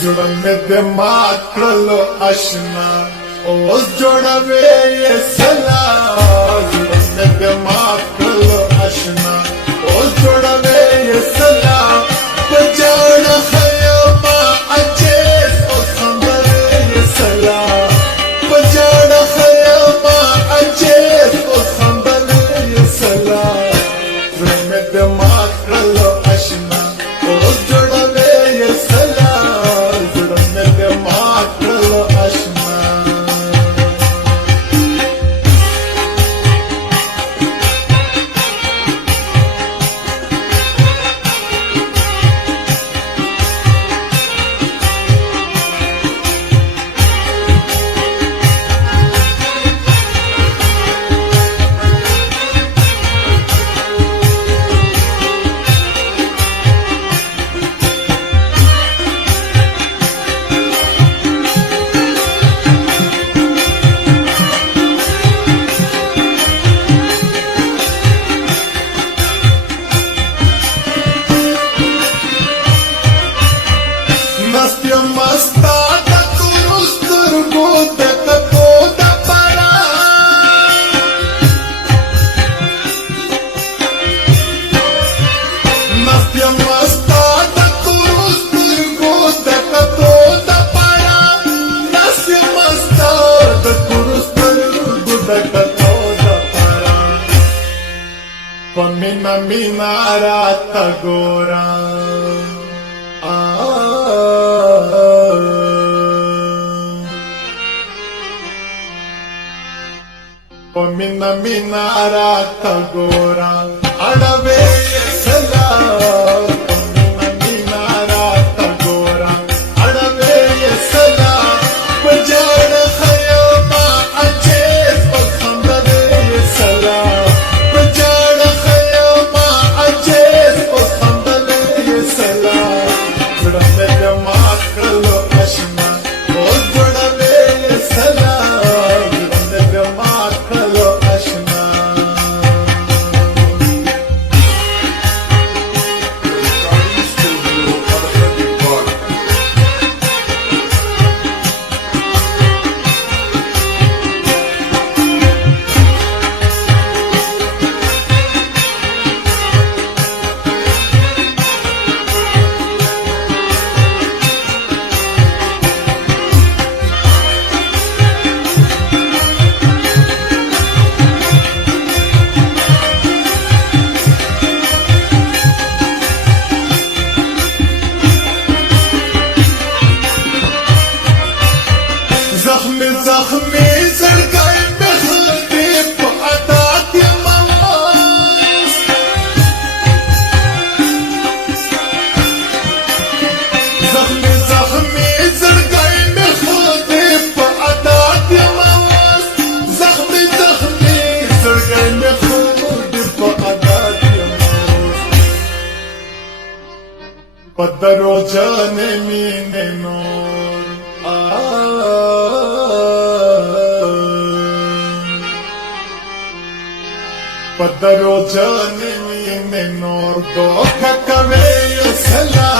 زړه مې د مات کړلو اشنا اوس جوړوي یې سلا زړه مې د مات کړلو اشنا اوس جوړوي یې سلا په جوړه خیمه اچیس اوس خندوي یې سلا په جوړه خیمه اچیس اوس خندوي یې سلا زړه مې د مات کړلو اشنا اوس جوړوي یې سلا زړه مې د مات کړلو اشنا मस्ता दुरुस्तुर्गो दको दपरा नस्त्य मस्ता दुरुस्तुर्गो दको दपरा नस्त्य मस्ता दुरुस्तुर्गो दको दपरा पमिना मिनारा तगोरा Pomina minara tagora adave sala Pomina minara tagora adave sala pajana khayama ajes pakhandave sala pajana khayama ajes pakhandave sala jodave jamat kalo ashna o jodave sala jodave jamat زخمی زرگای بخلدی پا عداد یماز زخمی زرگای بخلدی پا عداد یماز زخمی زرگای بخلدی پا عداد یماز پدرو جان مینه نور پدرو جان مینه نور دوکا کوي سلا